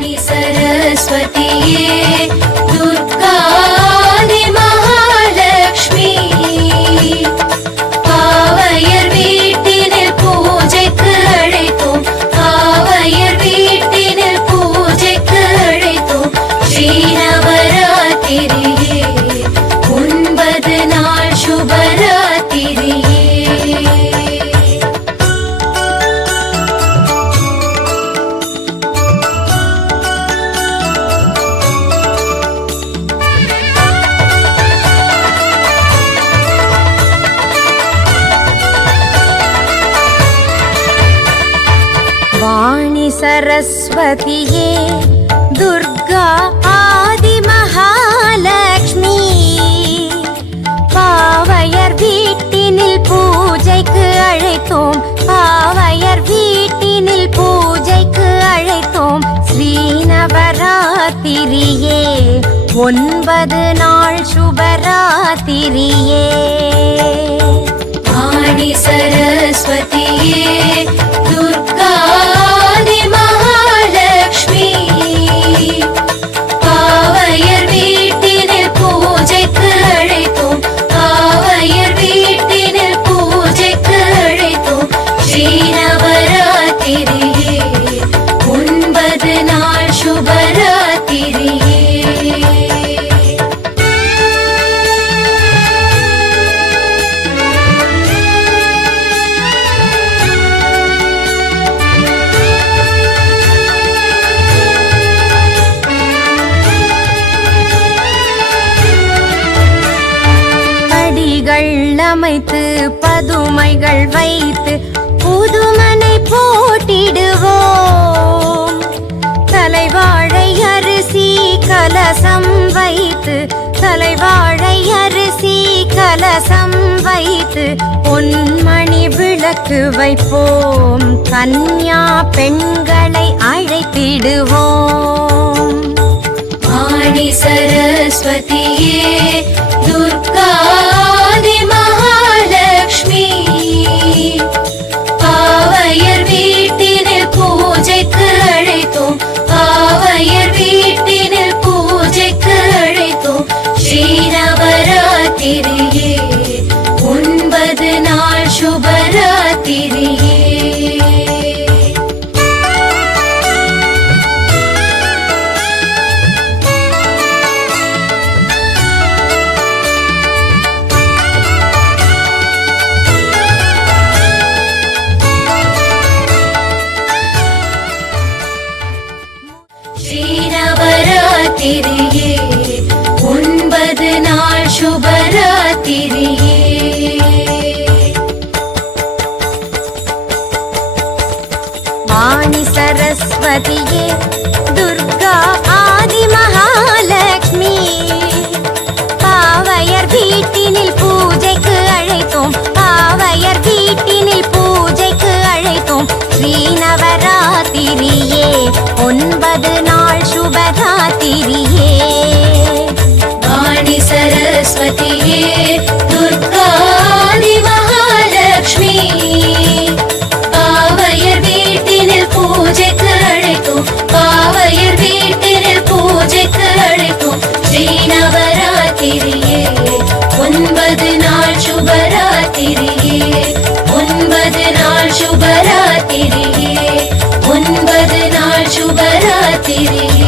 வாணி சரஸ்வதியே துர்கா ஆதி மகாலட்சுமி பாவையர் வீட்டினில் பூஜைக்கு அழைத்தோம் பாவையர் வீட்டினில் பூஜைக்கு அழைத்தோம் ஸ்ரீநவராத்திரியே 9 நாள் சுபராத்திரியே வாணி சரஸ்வதியே துர்கா ஆதி மகாலட்சுமி பாவையர் வீட்டினில் பூஜைக்கு அழைத்தோம் பாவையர் வீட்டினில் பூஜைக்கு அழைத்தோம் ஸ்ரீநவராத்திரியே 9 நாள் சுபராத்திரியே வாணி சரஸ்வதியே துர்கா ஆதி மகாலட்சுமி பாவையர் வீட்டினில் பூஜைக்கு அழைத்தோம் பாவையர் வீட்டினில் பூஜைக்கு அழைத்தோம் ஸ்ரீநவராத்திரியே 9 நாள் சுபராத்திரியே அமைத்து பதுமைகள் வைத்து புதுமனை போட்டிடுவோம் தலைவாழை அரிசி கலசம் வைத்து தலைவாழை அரிசி கலசம் வைத்து பொன்மணி விளக்கு வைப்போம் கன்யா பெண்களை அழைத்திடுவோம் வாணி சரஸ்வதியே துர்கா ஆதி மகாலட்சுமி பாவையர் வீட்டினில் பூஜைக்கு அழைத்தோம் பாவையர் வீட்டினில் பூஜைக்கு அழைத்தோம் ஸ்ரீநவராத்திரியே 9 நாள் சுபராத்திரியே ஸ்ரீநவராத்திரியே 9 நாள் சுபராத்திரியே வாணி சரஸ்வதியே துர்கா ஆதி மகாலட்சுமி பாவையர் வீட்டினில் பூஜைக்கு அழைத்தோம் பாவையர் வீட்டினில் பூஜைக்கு அழைத்தோம் ஸ்ரீநவராத்திரியே 9 நாள் சுபராத்திரியே வாணி சரஸ்வதியே துர்கா ஆதி மகாலட்சுமி பாவையர் வீட்டினில் பூஜைக்கு அழைத்தோம் பாவையர் வீட்டினில் பூஜைக்கு அழைத்தோம் ஸ்ரீநவராத்திரியே 9 நாள் சுபராத்திரியே 9 நாள் சுபராத்திரியே 9 நாள் சுபராத்திரியே